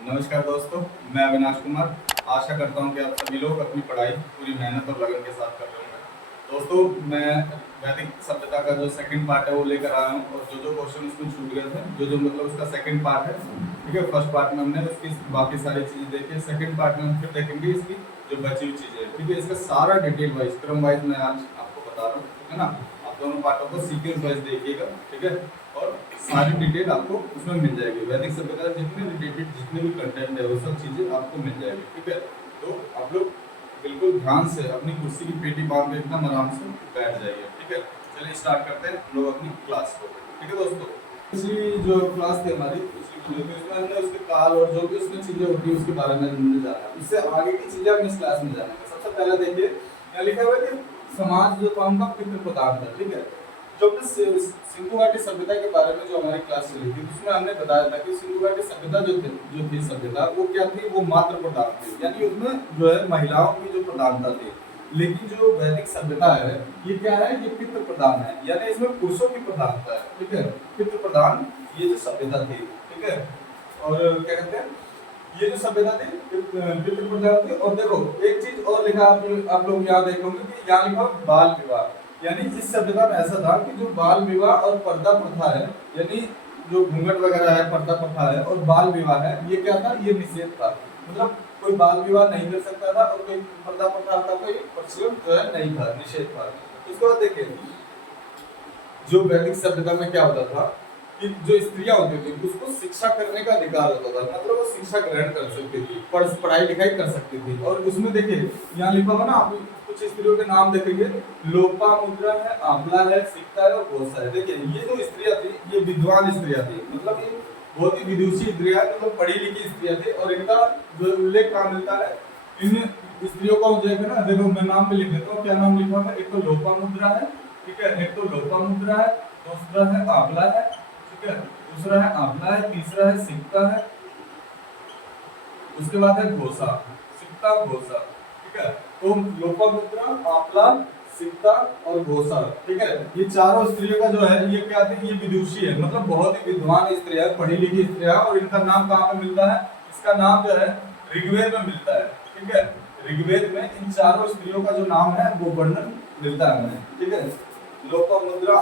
नमस्कार दोस्तों, मैं अविनाश कुमार। आशा करता हूं कि आप सभी लोग अपनी पढ़ाई पूरी मेहनत और लगन के साथ कर रहे होंगे। दोस्तों, मैं वैदिक सभ्यता का जो सेकंड पार्ट है वो लेकर आया हूं, और जो क्वेश्चन उसमें छूट गए थे, जो मतलब उसका सेकंड पार्ट है। ठीक है, फर्स्ट पार्ट में हमने उसकी बाकी सारी चीज़ें देखी, सेकंड पार्ट में हम फिर देखेंगे इसकी जो बची हुई चीज़ें हैं। ठीक है, इसका सारा डिटेल वाइज, क्रम वाइज मैं आज आपको बता रहा हूँ, है ना। आप दोनों पार्टों को सीक्वेंस वाइज देखिएगा, ठीक है, और सारी डिटेल आपको उसमें मिल जाएगी। वैदिक सभ्यता जितने रिलेटेड जितने भी कंटेंट है वो सब चीज़ें आपको मिल जाएगी। ठीक है, तो आप लोग बिल्कुल ध्यान से अपनी कुर्सी की पेटी बांध के एकदम आराम से बैठ जाइए। ठीक है, चलिए स्टार्ट करते हैं हम लोग अपनी क्लास को। ठीक है दोस्तों, पिछली जो क्लास थी हमारी, पिछली वीडियो थी, उसमें हमने उसके काल और जो भी उसमें चीज़ें होती है उसके बारे में हमने जाना। इससे आगे की चीज़ें हम इस क्लास में जानेंगे। सबसे पहले देखिए क्या लिखा हुआ है कि समाज जो काम का पितृ प्रधान था। ठीक है, जो हमने सिंधु घाटी सभ्यता के बारे में जो हमारी क्लास चली थी उसमें हमने बताया था कि सिंधु घाटी सभ्यता जो थी सभ्यता वो क्या थी, वो मातृ प्रधान थी, यानी उसमें जो है महिलाओं की जो प्रधानता थी। लेकिन जो वैदिक सभ्यता है ये क्या है, ये पितृ प्रधान है, यानी इसमें पुरुषों की प्रधानता है। ठीक है, पितृ प्रधान ये जो सभ्यता थी। ठीक है, और क्या कहते हैं, ये जो सभ्यता थी पितृ प्रधान थी। और देखो एक चीज और लिखा, आप लोग यहाँ देखोगे कि यहाँ लिखा बाल विवाह, यानी इस सभ्यता में ऐसा था कि जो बाल विवाह और पर्दा प्रथा है, यानी जो घूंघट वगैरह है, पर्दा प्रथा है और बाल विवाह है, ये क्या था, ये निषेध था। मतलब कोई बाल विवाह नहीं कर सकता था और कोई पर्दा प्रथा का कोई प्रचलन जो है नहीं था, निषेध था। इसके बाद देखिए जो वैदिक सभ्यता में क्या होता था कि जो स्त्रियां होती थी उसको शिक्षा करने का अधिकार होता था, मतलब वो शिक्षा ग्रहण कर सकती थी, पढ़ाई लिखाई कर सकती थी। और उसमें देखिए यहाँ लिखा हुआ ना, आप कुछ स्त्रियों के नाम देखेंगे, लोपामुद्रा है, आंवला है, सिक्ता है और घोषा है। देखिए ये जो स्त्रियां थी ये विद्वान स्त्रियां थी, मतलब ये बहुत ही विदुषी स्त्रियां, मतलब पढ़ी लिखी स्त्रियां थी। और इनका जो उल्लेख कहाँ मिलता है, इन स्त्रियों का जो है ना, देखो मैं नाम भी लिख देता हूँ, क्या नाम लिखा है, एक तो लोपामुद्रा है, ठीक है, एक तो लोपामुद्रा है, दूसरा है आंवला है, ठीक है, दूसरा है आंवला है, तीसरा है सिक्ता है, उसके बाद है घोषा, सिक्ता घोषा। ठीक है, तो लोपामुद्रा, आंवला, सिक्ता और घोषा, ठीक है, ये चारों स्त्रियों का जो है ये क्या थी, ये विदुषी है, मतलब बहुत ही विद्वान स्त्रियां, पढ़ी लिखी स्त्रियां। और इनका नाम कहाँ पे मिलता है, इसका नाम जो है ऋग्वेद में मिलता है। ठीक है, ऋग्वेद में इन चारों स्त्रियों का जो नाम है वो वर्णन मिलता है हमें। ठीक है, लोपामुद्रा,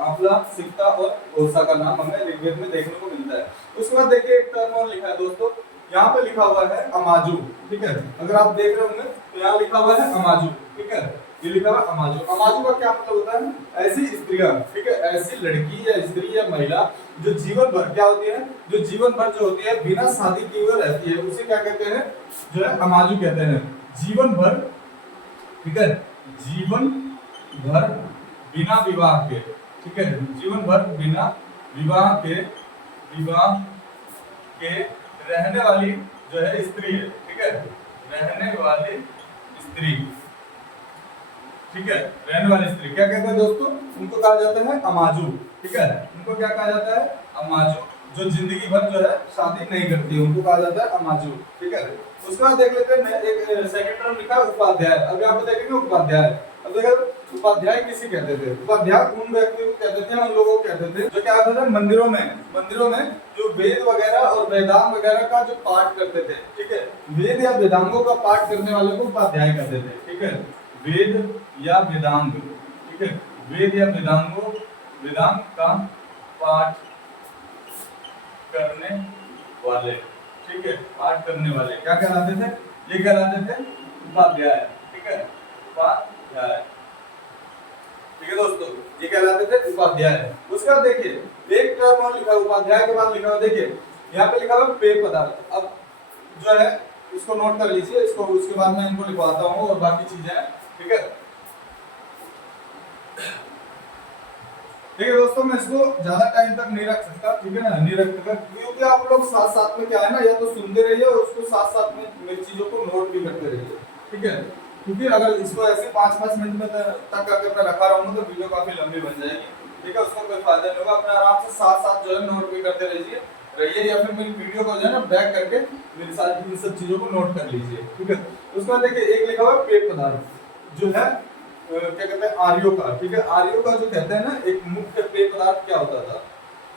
आंवला, सिक्ता और घोषा का नाम हमें ऋग्वेद में देखने को मिलता है। उसके बाद देखिए एक टर्म और लिखा है दोस्तों, यहाँ पे लिखा हुआ है अमाजू। ठीक है, अगर आप देख रहे होंगे तो यहाँ लिखा हुआ है अमाजू। ठीक है, ये लिखा हुआ अमाजू। अमाजू का क्या मतलब होता है, ऐसी स्त्रियां, ठीक है, ऐसी लड़की या स्त्री या महिला जो जीवन भर क्या होती है, जो जीवन भर जो होती है बिना शादी किए हुए रहती है, उसे क्या कहते हैं, जो है अमाजू कहते हैं। जीवन भर, ठीक है, जीवन भर बिना विवाह के, ठीक है, जीवन भर बिना विवाह के रहने वाली जो है स्त्री है। ठीक है, रहने वाली स्त्री, ठीक है, रहने वाली स्त्री क्या कहते हैं दोस्तों, उनको कहा जाता है अमाजू। ठीक है, उनको क्या कहा जाता है, अमाजू। जो जिंदगी भर जो है शादी नहीं करती उनको कहा जाता है अमाजू। ठीक है, उसके बाद देख लेते हैं एक सेकंड टर्म लिखा है उपाध्याय। अब यहाँ पे देखेंगे उपाध्याय। अब देखो उपाध्याय किसे कहते थे, उपाध्याय उन व्यक्तियों को कहते थे, उन लोगों को कहते थे जो क्या होता था, मंदिरों में जो वेद वगैरह और वेदांग वगैरह का जो पाठ करते थे। ठीक है, वेद या वेदांगों का पाठ करने वाले को उपाध्याय कहते थे। ठीक है, वेद या वेदांग, ठीक है, वेद या वेदांग का पाठ करने वाले, ठीक है, पाठ करने वाले क्या कहलाते थे, ये कहलाते थे उपाध्याय। ठीक है, उपाध्याय। ठीक है दोस्तों, ये कहलाते थे उपाध्याय। उसके बाद देखिए एक टर्म और लिखा, उपाध्याय के बाद लिखा हुआ, देखिए यहाँ पे लिखा हुआ पेय पदार्थ। अब जो है इसको नोट कर लीजिए, इसको उसके बाद मैं इनको लिखवाता हूँ और बाकी चीजें हैं। ठीक है, ठीक है दोस्तों, मैं इसको ज्यादा टाइम तक नहीं रख सकता, ठीक है ना, नहीं रख सकता, क्योंकि आप लोग साथ साथ में क्या है ना, या तो सुनते रहिए और उसको साथ साथ में मेरी चीजों को नोट भी करते रहिए। ठीक है, क्योंकि अगर इसको ऐसे 5-5 मिनट में तक अगर मैं रखा रहूंगा तो वीडियो काफी लंबी बन जाएगी। ठीक है, उसका कोई फायदा नहीं होगा। अपने आराम से साथ साथ जो है नोट भी करते रहिए, या फिर मेरी वीडियो को जो है ना बैक करके मेरी सारी इन सब चीजों को नोट कर लीजिए। ठीक है, उसके बाद देखिए एक लिखा हुआ पेय पदार्थ, जो है क्या कहते हैं, आर्यों का। ठीक है, आर्यों का जो कहते हैं ना, एक मुख्य पेय पदार्थ क्या होता था,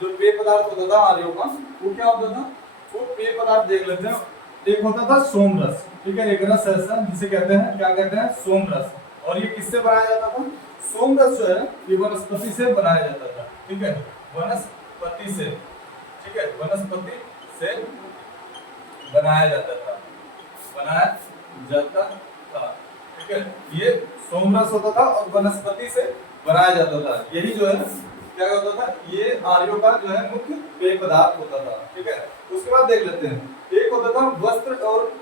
जो पेय पदार्थ होता था आर्यों का, वो क्या होता था, वो पेय पदार्थ देख लेते हैं। एक होता था सोम रस, ठीक है, एक रस ऐसा जिसे कहते हैं, क्या कहते हैं, सोम रस। और ये किससे बनाया जाता था? सोम रस जो है ये वनस्पति से बनाया जाता था, ठीक है, वनस्पति से, ठीक है, वनस्पति से बनाया जाता था, बनाया जाता था, ठीक है। ये सोम रस होता था और वनस्पति से बनाया जाता था। यही जो है क्या होता था, ये आर्यों का जो है मुख्य पेय पदार्थ होता था, ठीक है। उसके बाद देख लेते हैं, एक होता था वस्त्र, और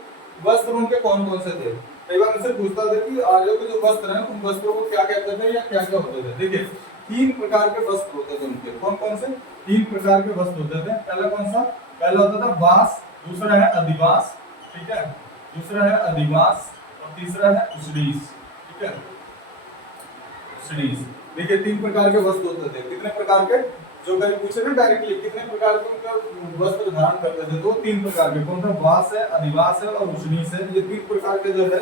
वस्त्र उनके कौन कौन से थे? कई बार मुझसे पूछता था कि आर्यों के जो वस्त्र हैं उन वस्त्रों को क्या कहते थे या क्या क्या होते थे। देखिए 3 प्रकार के वस्त्र होते थे उनके, कौन कौन से? 3 प्रकार के वस्त्र होते थे। पहला कौन सा? पहला होता था वास, दूसरा है अधिवास, ठीक है, दूसरा है अधिवास, और तीसरा है उषरीस, ठीक है, उषरीस। देखिए 3 प्रकार के वस्त्र होते थे। कितने प्रकार के? जो कभी पूछे ना डायरेक्टली कितने प्रकार के उनका वस्त्र धारण करते थे, तो 3 प्रकार के। कौन सा? वास है, अधिवास है और उषनीस है। ये 3 प्रकार के जो है,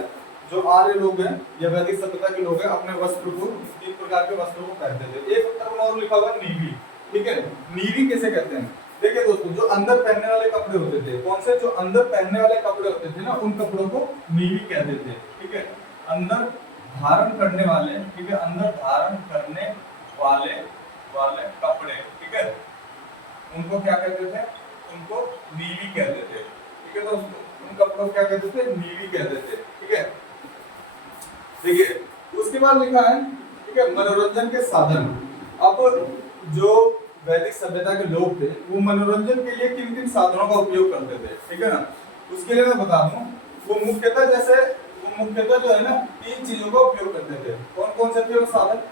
जो आर्य लोग हैं या वैदिक सभ्यता के लोग हैं, अपने वस्त्र को 3 प्रकार के वस्त्रों को पहनते थे। एक उत्तर में और लिखा हुआ नीवी, ठीक है। नीवी किसे कहते हैं? देखिए दोस्तों, जो अंदर पहनने वाले कपड़े होते थे, कौन से? जो अंदर पहनने वाले कपड़े होते थे ना, उन कपड़ों को नीवी कहते थे, ठीक है। अंदर धारण करने वाले, ठीक है, अंदर धारण करने वाले वाले कपड़े, ठीक है, उनको क्या कहते थे? उनको नीवी कहते थे, ठीक है दोस्तों। उन कपड़ों को क्या कहते थे? नीवी कहते थे, ठीक है। देखिए उसके बाद लिखा है, ठीक है, मनोरंजन के साधन। अब जो वैदिक सभ्यता के लोग थे वो मनोरंजन के लिए किन किन साधनों का उपयोग करते थे, ठीक है ना। उसके लिए मैं बता दूं, वो मुख्यतः जो है ना 3 चीजों का उपयोग करते थे। कौन कौन से थे वो साधन?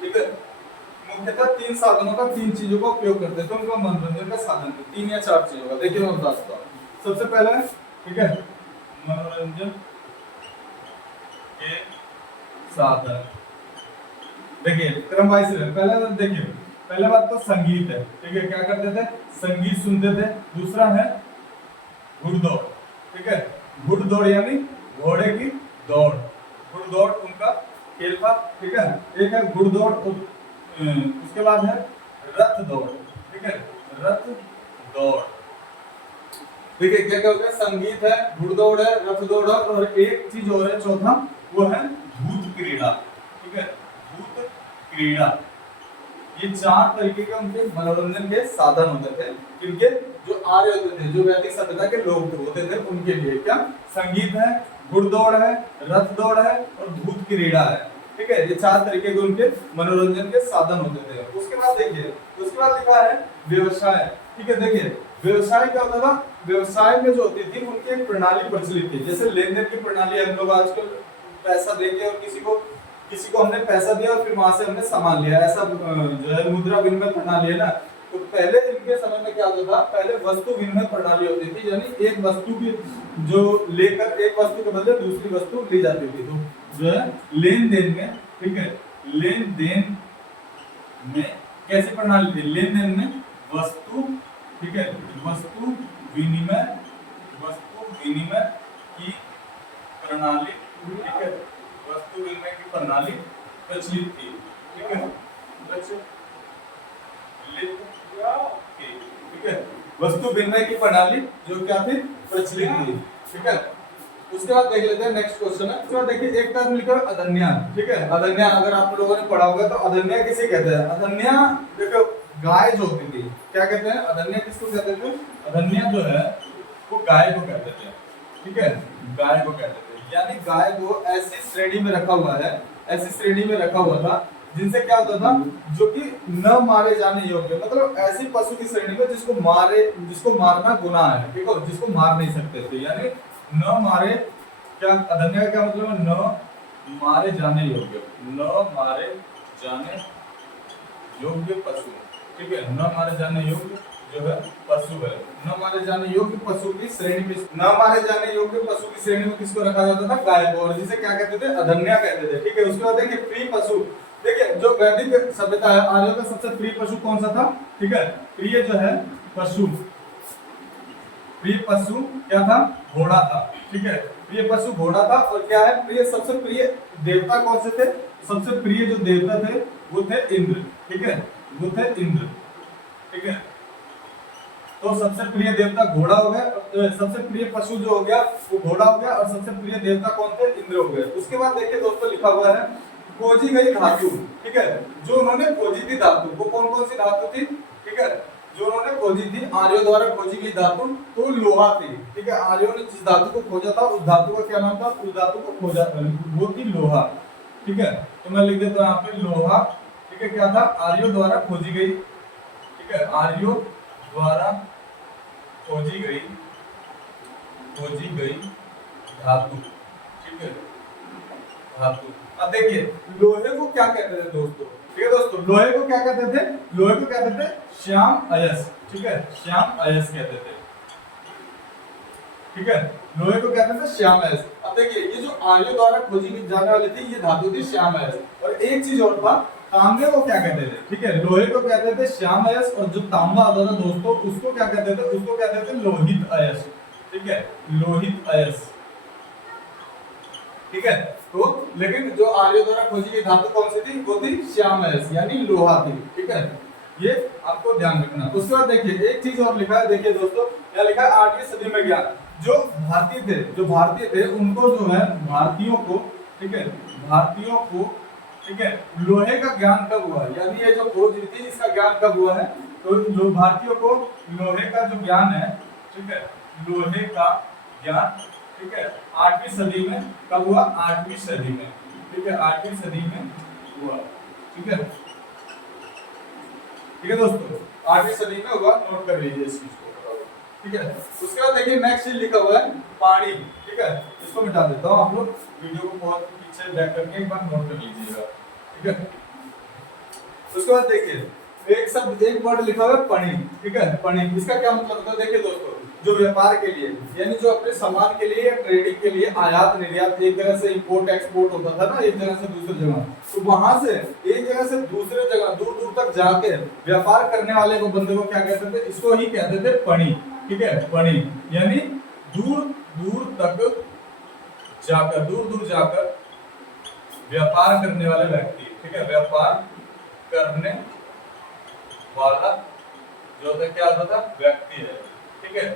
ठीक है, मुख्यतः 3 साधनों का, 3 चीजों का उपयोग करते थे उनका मनोरंजन का साधन थे, 3 या 4 चीजों का। देखिए मैं बताता हूँ। सबसे पहला है, ठीक है, मनोरंजन के साधन। देखिए क्रम वाइज से पहला तो देखिए, पहला बात तो संगीत है, ठीक है, क्या करते थे? संगीत सुनते थे। दूसरा है घुड़दौड़, ठीक है, घुड़दौड़ यानी घोड़े की दौड़, घुड़दौड़ उनका खेल था, ठीक है। एक है घुड़दौड़, उसके बाद है रथ दौड़, ठीक है, रथ दौड़। देखिए क्या क्या होता है? संगीत है, घुड़दौड़ है, रथ दौड़ है, और एक चीज और है चौथा, वो है भूत क्रीड़ा, ठीक है, भूत क्रीड़ा। ये 4 तरीके के उनके मनोरंजन के साधन होते थे, जिनके जो आर्य होते थे, जो वैदिक सभ्यता के लोग होते थे, उनके लिए क्या? संगीत है, घुड़दौड़ है, रथ दौड़ है और भूत क्रीड़ा है, ठीक है। ये 4 तरीके के उनके मनोरंजन के साधन होते थे। उसके बाद देखिए, उसके बाद लिखा है व्यवसाय, ठीक है। देखिए व्यवसाय क्या होता था? व्यवसाय में जो होती थी उनकी एक प्रणाली प्रचलित थी। जैसे लेन देन की प्रणाली, हम लोग आजकल पैसा देके और किसी को हमने पैसा दिया और फिर वहां से हमने सामान लिया, ऐसा जो है मुद्रा विनिमय प्रणाली है ना। तो पहले इनके समय में क्या होता था? पहले वस्तु विनिमय प्रणाली होती थी, यानी एक वस्तु की जो लेकर, एक वस्तु के बदले दूसरी वस्तु ली जाती थी। तो जो है लेन देन में, ठीक है, लेन देन में कैसी प्रणाली थी? लेन देन में वस्तु, ठीक है, वस्तु विनिमय की प्रणाली, ठीक है, वस्तु विनिमय की प्रणाली प्रचलित थी, ठीक है, ठीक है, वस्तु विनिमय की प्रणाली जो क्या थी? प्रचलित थी, ठीक है। उसके बाद देख लेते हैं नेक्स्ट क्वेश्चन है। उसके बाद देखिए एक टर्म लिखा है अदन्या, ठीक है। अदन्या अगर आप लोगों ने पढ़ा होगा तो अदन्या किसे कहते हैं? अदन्या देखो गाय जो होती थी, क्या कहते हैं? अदन्या किसको कहते थे? अदन्या जो है वो गाय को कहते थे, ठीक है, गाय को कहते थे। यानी गाय को ऐसी श्रेणी में रखा हुआ है, ऐसी श्रेणी में रखा हुआ था जिनसे क्या होता था? जो कि न मारे जाने योग्य, मतलब ऐसी पशु की श्रेणी में जिसको मारना गुनाह है, ठीक है, जिसको मार नहीं सकते थे। यानी न मारे, क्या अदन्या का क्या मतलब है? न मारे जाने योग्य, न मारे जाने योग्य पशु, ठीक है, न मारे जाने योग्य जो है पशु है। न मारे जाने योग्य पशु की श्रेणी में, न मारे जाने योग्य पशु की श्रेणी में किसको रखा जाता था? गाय को, और जिसे क्या कहते थे? अदन्या कहते थे, ठीक है। उसके बाद देखिए प्रिय पशु। देखिए जो वैदिक सभ्यता है, आर्यों का सबसे प्रिय पशु कौन सा था? ठीक है, प्रिय जो है पशु, प्रिय पशु क्या था? घोड़ा था, ठीक है, प्रिय पशु घोड़ा था। और क्या है? प्रिय, सबसे प्रिय देवता कौन से थे? सबसे प्रिय जो देवता थे वो थे इंद्र, ठीक है, वो थे इंद्र, ठीक है। तो सबसे प्रिय देवता घोड़ा हो गया, सबसे प्रिय पशु जो हो गया वो घोड़ा हो गया, और सबसे प्रिय देवता कौन थे? इंद्र हो गए। उसके बाद देखिए दोस्तों लिखा हुआ है खोजी गई धातु, ठीक है, जो उन्होंने खोजी थी धातु, वो कौन कौन सी धातु थी, ठीक है, जो उन्होंने खोजी थी, आर्यों द्वारा खोजी गई धातु तो लोहा थी, ठीक है, आर्यों ने जिस धातु को खोजा था उस धातु का क्या नाम था? उस धातु को खोजा, वो थी लोहा, ठीक है। तो मैं लिख देता हूं यहाँ पे लोहा, ठीक है, क्या था? आर्यों द्वारा खोजी गई, ठीक है, आर्यों द्वारा खोजी गई धातु, ठीक है, धातु। अब देखिए लोहे को क्या कहते थे दोस्तों, ठीक है दोस्तों, लोहे को क्या कहते थे? लोहे को कहते थे श्याम अयस, ठीक है, श्याम अयस कहते थे, ठीक है, लोहे को कहते थे श्याम अयस। अब देखिए ये जो आर्यों द्वारा खोजी जाने वाली थी ये धातु थी श्याम अयस, और एक चीज और था, तांबे को क्या कहते थे, ठीक है, लोहे को कहते थे श्याम अयस, और जो तांबा आता था दोस्तों उसको क्या कहते थे? उसको कहते थे लोहित अयस, ठीक है, लोहित अयस, ठीक है। तो लेकिन जो आर्यों द्वारा खोजी गई धातु कौन सी थी? वो थी श्याम अयस यानी लोहा थी, ठीक है, ये आपको ध्यान रखना। उसके बाद देखिए एक चीज और लिखा है, देखिए दोस्तों क्या लिखा है? 8वीं सदी में ज्ञान, जो भारतीय थे उनको जो है भारतीयों को, ठीक है, भारतीयों को, ठीक है, लोहे का ज्ञान कब हुआ? यानी ये जो खोज थी इसका ज्ञान कब हुआ है? तो जो भारतीयों को लोहे का जो ज्ञान है, ठीक है, लोहे का ज्ञान, ठीक है, 8वीं सदी में कब हुआ? 8वीं सदी में, ठीक है, 8वीं सदी में हुआ, ठीक है, ठीक है दोस्तों, 8वीं सदी में हुआ, नोट कर लीजिए इस चीज को, ठीक है। उसके बाद देखिए नेक्स्ट चीज लिखा हुआ है पानी, ठीक है, इसको मिटा देता हूँ, आप लोग वीडियो को बहुत पीछे बैक करके एक बार नोट कर लीजिएगा, ठीक है। उसके बाद देखिए एक वर्ड लिखा हुआ है पणी, ठीक है, पणी, इसका क्या मतलब होता है? देखिए दोस्तों जो व्यापार के लिए यानी जो अपने सामान के लिए या ट्रेडिंग के लिए आयात निर्यात, एक जगह से इंपोर्ट एक्सपोर्ट होता था ना, एक जगह से दूसरी जगह, तो वहां से एक जगह से दूसरे जगह दूर दूर तक जाके व्यापार करने वाले को बंदे को क्या कहते थे? इसको ही कहते थे पणी, ठीक है, पणी यानी दूर दूर तक जाकर, दूर दूर जाकर व्यापार करने वाले व्यक्ति, ठीक है, व्यापार करने वाला जो होता क्या होता था? व्यक्ति है, ठीक है,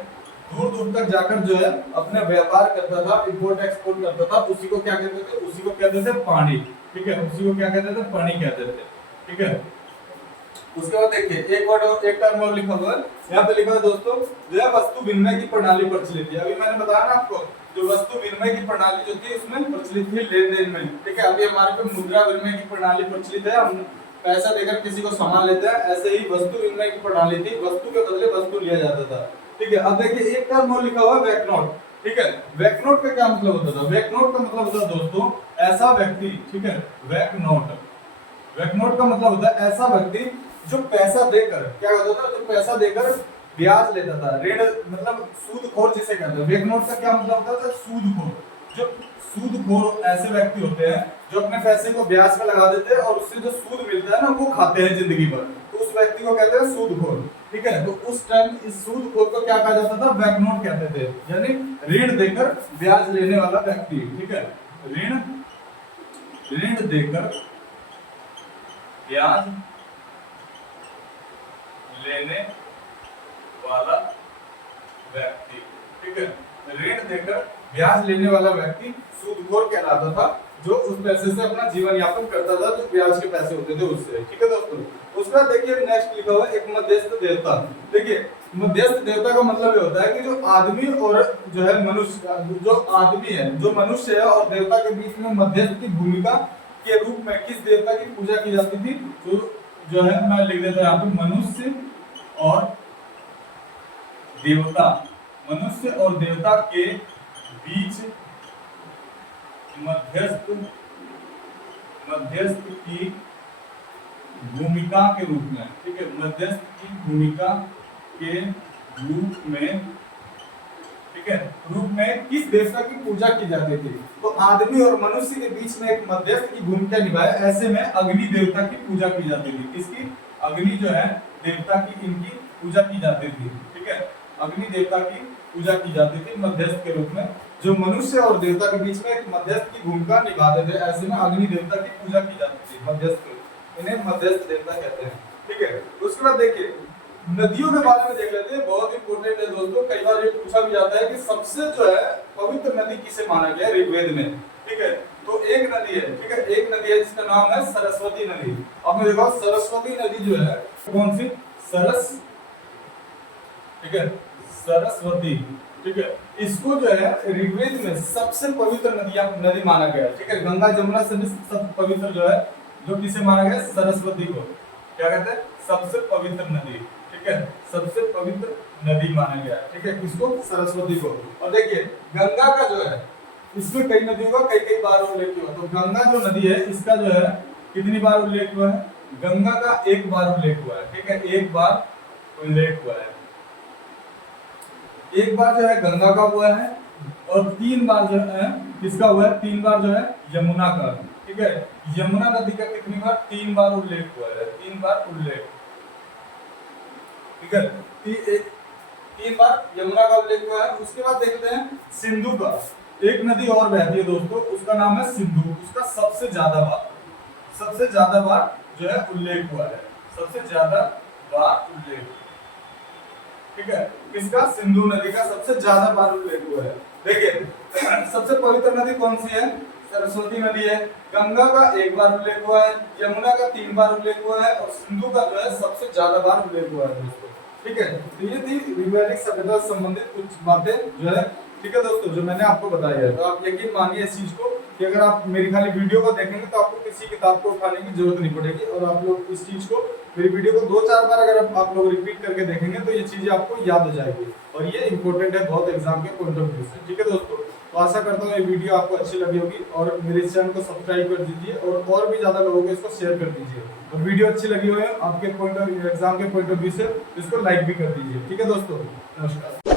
दूर दूर तक जाकर जो है अपने व्यापार करता था, इंपोर्ट एक्सपोर्ट करता था, उसी को क्या कहते थे? उसी को कहते थे पानी, ठीक है, उसी को क्या कहते थे? पानी कहते थे, ठीक है। उसके बाद देखिए एक वर्ड और एक टर्म और लिखा हुआ है, यहाँ पे लिखा है दोस्तों जो है वस्तु विनिमय की प्रणाली प्रचलित है। अभी मैंने बताया ना आपको जो वस्तु विनिमय की प्रणाली जो थी उसमें प्रचलित थी लेन देन में, ठीक है। अभी हमारे पे मुद्रा विनिमय की प्रणाली प्रचलित है, हम पैसा देकर किसी को सामान लेते हैं, ऐसे ही वस्तु विनिमय की प्रणाली थी, वस्तु के बदले वस्तु लिया जाता था, ठीक है। अब देखिए एक टर्म और लिखा हुआ है वैकनोट, ठीक है। वैकनोट का क्या मतलब होता था? वैकनोट का मतलब होता है दोस्तों ऐसा व्यक्ति, ठीक है, वैकनोट, वैकनोट का मतलब होता है ऐसा व्यक्ति जो पैसा देकर क्या होता था? जो पैसा देकर ब्याज लेता था, ऋण मतलब सूदखोर जिसे कहते हैं। वैकनोट का क्या मतलब होता है? सूदखोर। जो सूदखोर ऐसे व्यक्ति होते हैं जो अपने पैसे को ब्याज पे लगा देते हैं और उससे जो सूद मिलता है ना वो खाते हैं जिंदगी भर, तो उस व्यक्ति को कहते हैं सूदखोर, ठीक है। तो उस टाइम इस सूदखोर को क्या कहा जाता था? वैकनोट कहते थे, यानी ऋण देकर ब्याज लेने वाला व्यक्ति, ठीक है, ऋण देकर ब्याज लेने वाला व्यक्ति, ठीक है, ऋण देकर ब्याज लेने वाला व्यक्ति सूदखोर कहलाता था, जो उस पैसे से अपना जीवन यापन करता था, जो ब्याज के पैसे होते थे उससे, ठीक है दोस्तों। उसके बाद देखिए नेक्स्ट लिखा हुआ है एक मध्यस्थ देवता। देखिए मध्यस्थ देवता का मतलब ये होता है कि जो आदमी और जो है मनुष्य, जो आदमी है, जो मनुष्य है और देवता के बीच में मध्यस्थ की भूमिका के रूप में किस देवता की पूजा की जाती थी? तो जो है मैं लिख देता हूं यहाँ पे मनुष्य और देवता, मनुष्य और देवता के बीच मध्यस्थ की भूमिका के रूप में, ठीक है, मध्यस्थ की भूमिका के रूप में, ठीक है, रूप में किस देवता की पूजा की जाती थी? तो आदमी और मनुष्य के बीच में एक मध्यस्थ की भूमिका निभाए, ऐसे में अग्नि देवता की पूजा की जाती थी। किसकी? अग्नि जो है देवता की, इनकी पूजा की जाती थी, ठीक है, अग्नि देवता की पूजा की जाती थी मध्यस्थ के रूप में, जो मनुष्य और देवता के बीच में एक मध्यस्थ की भूमिका निभाते थे, ऐसे में अग्नि देवता की पूजा की जाती थी, मध्यस्थ, इन्हें मध्यस्थ देवता कहते हैं, ठीक है। उसके बाद देखिए नदियों के बारे में देख लेते हैं, बहुत इंपॉर्टेंट है दोस्तों। कई बार ये पूछा भी जाता है कि सबसे जो है पवित्र नदी किसे माना गया है ऋग्वेद में, ठीक है। तो एक नदी है, ठीक है, एक नदी है जिसका नाम है सरस्वती नदी। आपने देखा सरस्वती नदी जो है कौन सी, सरस, ठीक है, सरस्वती, ठीक है। इसको जो है ऋग्वेद में सबसे पवित्र नदी माना गया है, ठीक है। गंगा जमुना से भी सबसे पवित्र जो है, जो किसे माना गया है, सरस्वती को क्या कहते हैं, सबसे पवित्र नदी, ठीक है, सबसे पवित्र नदी माना गया है, ठीक है, किसको, सरस्वती को। और देखिए गंगा का जो है, इसमें कई नदियों का कई कई बार उल्लेख हुआ, तो गंगा जो नदी है इसका जो है कितनी बार उल्लेख हुआ है, गंगा का एक बार उल्लेख हुआ है, ठीक है, एक बार उल्लेख हुआ है। एक बार जो है गंगा का हुआ है और 3 बार जो है किसका हुआ है, 3 बार जो है यमुना का, ठीक है। यमुना नदी का कितनी बार, 3 बार उल्लेख हुआ है, 3 बार उल्लेख, ठीक है, 3 बार यमुना का उल्लेख हुआ है। उसके बाद देखते हैं सिंधु का, एक नदी और बहती है दोस्तों, उसका नाम है सिंधु, उसका सबसे ज्यादा बार जो है उल्लेख हुआ है, सबसे ज्यादा बार उल्लेख, ठीक है, किसका, सिंधु नदी का सबसे ज्यादा बार उल्लेख हुआ है। देखिए सबसे पवित्र नदी कौन सी है, सरस्वती नदी है। गंगा का एक बार उल्लेख हुआ है, यमुना का 3 बार उल्लेख हुआ है और सिंधु का जो है सबसे ज्यादा बार उल्लेख हुआ है दोस्तों, ठीक है। तो ये थी ऋग्वैदिक सभ्यता से संबंधित कुछ बातें जो है, ठीक है दोस्तों, जो मैंने आपको बताया है। तो आप यकीन मानिए इस चीज को कि अगर आप मेरी खाली वीडियो को देखेंगे तो आपको किसी किताब को उठाने की जरूरत नहीं पड़ेगी, और आप लोग इस चीज को, मेरी वीडियो को 2-4 बार अगर आप लोग रिपीट करके देखेंगे तो ये चीजें आपको याद हो जाएगी, और ये इंपॉर्टेंट है बहुत एग्जाम के पॉइंट ऑफ व्यू से, ठीक है दोस्तों। तो आशा करता हूँ ये वीडियो आपको अच्छी लगी होगी, और मेरे इस चैनल को सब्सक्राइब कर दीजिए और भी ज्यादा लोगों को इसको शेयर कर दीजिए। और वीडियो अच्छी लगी हो आपके पॉइंट ऑफ एग्जाम के पॉइंट ऑफ व्यू से इसको लाइक भी कर दीजिए, ठीक है दोस्तों। नमस्कार।